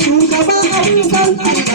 shugaba abin san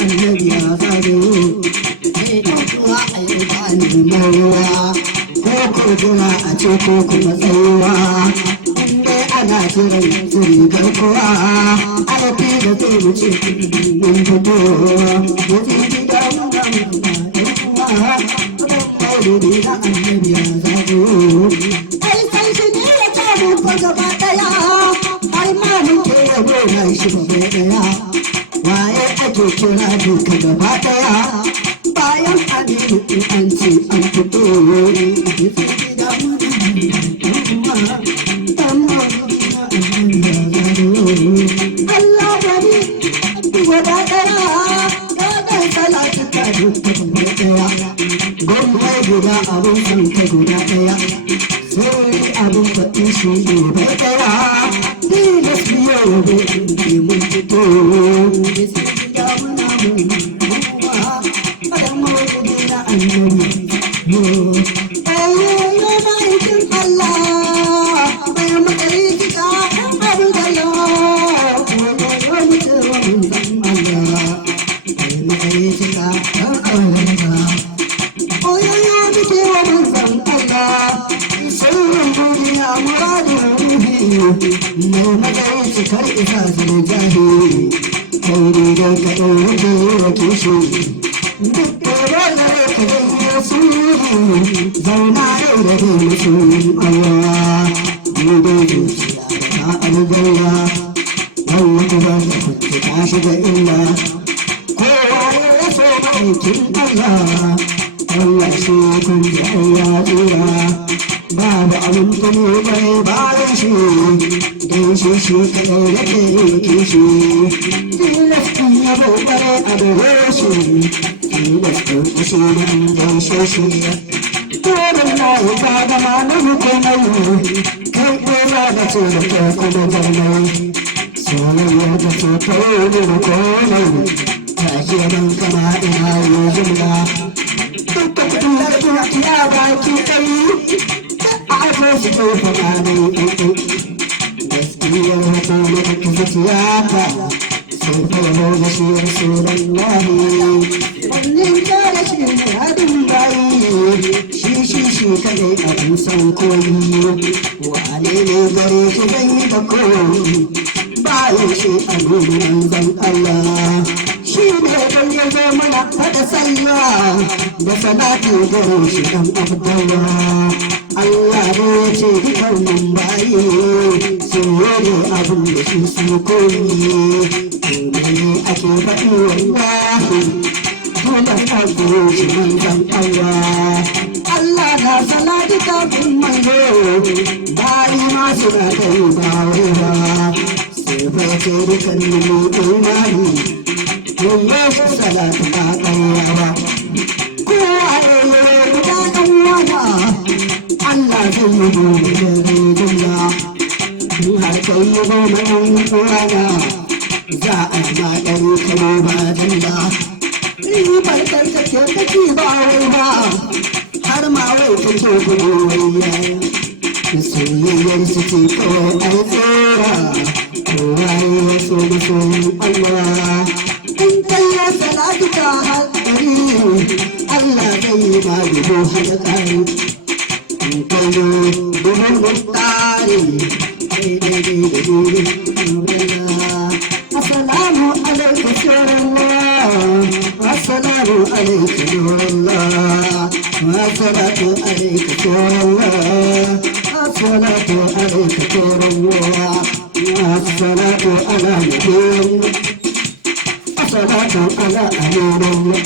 annabi ya zago sai ɗan uwa a yi bani mawa ko kurkura a ce ko kuma tsayuwa inda ana jiran su rigar kowa alfi da zai wuce mun fito ya zai da mun da mun da ɗan uwa ɗan maulidi na annabi ya zago ai sai shi ne ya ce mu ko gaba ɗaya ai ma mun ke yabo na shi ba ɗaya waye ake kira duka gaba ɗaya bayan adini in an ce an fito da Allah bari guda ɗaya ya ɗan salatu ta duka gaba ɗaya gwamnati guda abin kanka guda ɗaya sai abin faɗin shi ne bai ɗaya tilas biyo da ɗin mun fito da muna mun babu abin kuma mai bayan shi don shi kaɗai da ke yake shi tilastin ya bobare a dare shi tilastin kushe da don shi turin na yi ba da malamu komai kai ɗora da ce da ke kuma jarmai soyayya da ce kai da komai ta ke nan kama ina yi jimla dukka kudin larduna ya baki ɗari su ko faɗa ne gaskiyar hata na kake zuciyata sun fara da shi a tsoron lahi wannan kare shi ne hadin bayi shi kadai a dusan koyi wane ne gare shi zan yi da koyi bayan shi a nuna zan Allah shi ne kan ya zo mana faɗa sallah da salati gare shi ɗan abdallah Allah ne ya ce dukan mun baye sun yare abin da shi su koyi ne ake faɗi wallahi dole a goro shi manzan Allah Allah na salati kafin manzo bayi ma suna ta yi ba wai ba sai bai ce dukan mu imani mun yi shi salati ba ƙarya ba kowa ne ya guda ɗan wata Allah zai yi gobe da rijinna in har kai yi goma yan kurana za a ma ɗari kama ba jinda ni barkar ka ce ta ci ba wai ba har ma wai ta ce gudu wai yaya soyayyar su ce kawai ai tsora kowa ya so da soyin Allah in kai ya salatu ta haɗari Allah zai yi ma gudu har ƙari Kayo duhun mutane Assalamu alaikum surallah Assalamu alaikum surallah Assalatu alaikum surallah Assalatu alaikum surallah Assalatu ala nabiyyina Assalatu ala amirina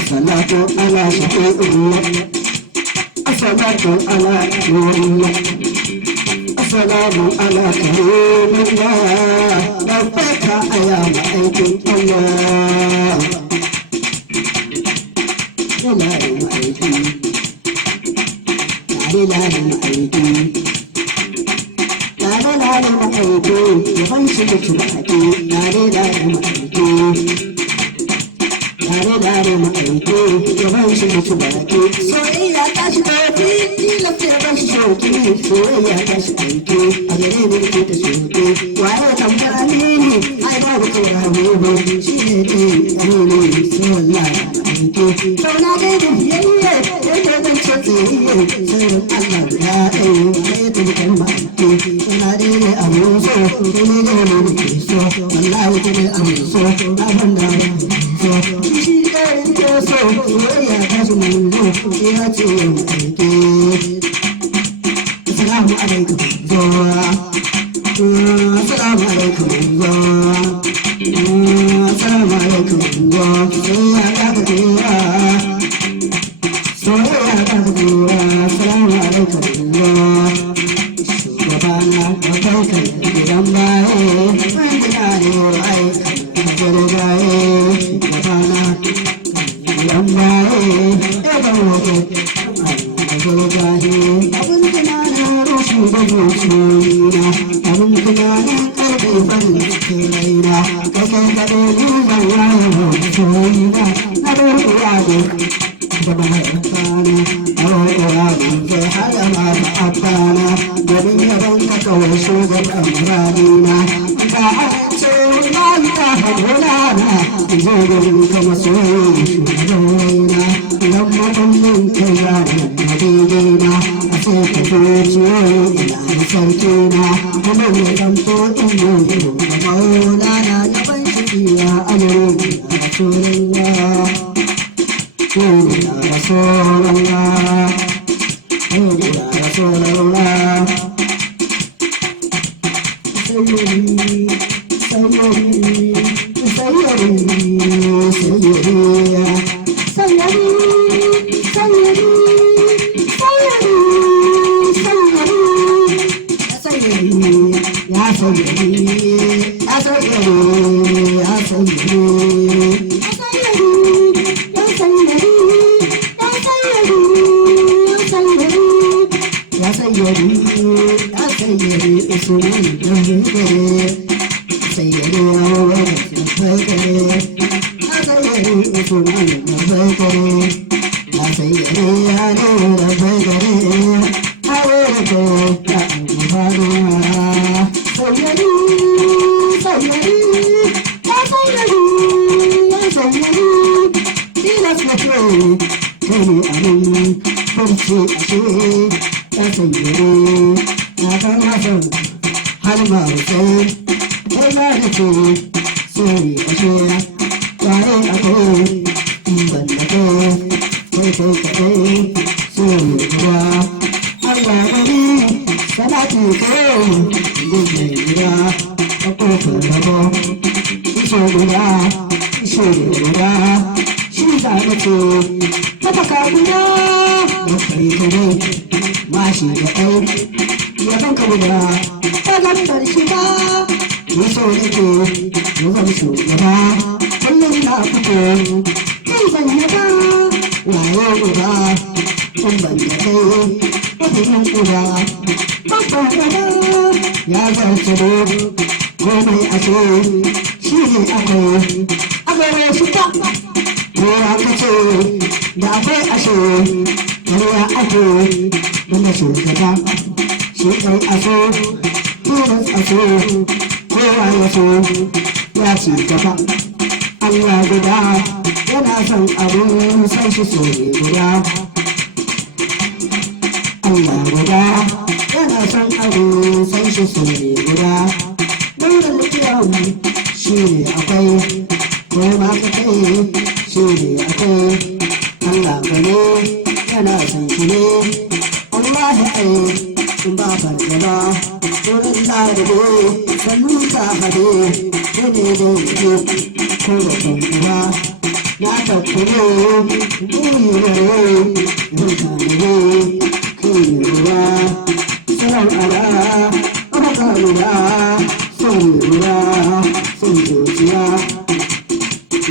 Assalatu ala shafi'ina الصلاة على نور الله السلام على كريم الله ربك يا مأيك الله لا مأيك لا مأيك لا مأيك يغنشك مأيك لا مأيك Dare ma'aiko gaban shi mutu barake soyayya ta shi ɗauki tilafiya ban shi shauki soyayya ta shi ɗauki a gare ni ke ta shauki waye tambara ne ai babu kawai abubuwa shi ne amini sai wallahi aiki sauna dai da biyayya yadda zan ce tsayayya sirrin Allah ya ɗaya sai ta bikin ma'aiki sauna dai da abin so sai ne da wani da ke so wallahi ta dai abin so na ban da so shi ɗaya ke so soyayya ta shi mun zo shi ya ce yin aiki assalamu alaikum zuwa assalamu alaikum zuwa assalamu alaikum zuwa soyayya ta ka zuwa soyayya ta ka zuwa assalamu alaikum zuwa shugabana da kai gidan baye wanda na ne ra'ayi da baye shugabana gidan baye ya ban wato da baye abin da na rushe da zuciya abin da na karfe farin cikin raina kasan kaɗe ni zan yayin hotoina na ruwa da mahaifana a ruwa da zai hada masu abana domin yaban ka kawai shugaban muradina ka ce na yi ta haɗura na zo gurin ka masoyin shugaban raina idan makullin ka yaro da daidai na a sai ka zuciyoyi ina da sarki na kuma ya zanto in yi da maulana na ban shi ya amurka a rasulullah ya rasulallah ya rasulallah sayyidi sayyidi sayyidi sayyidi sayyidi Salam ala,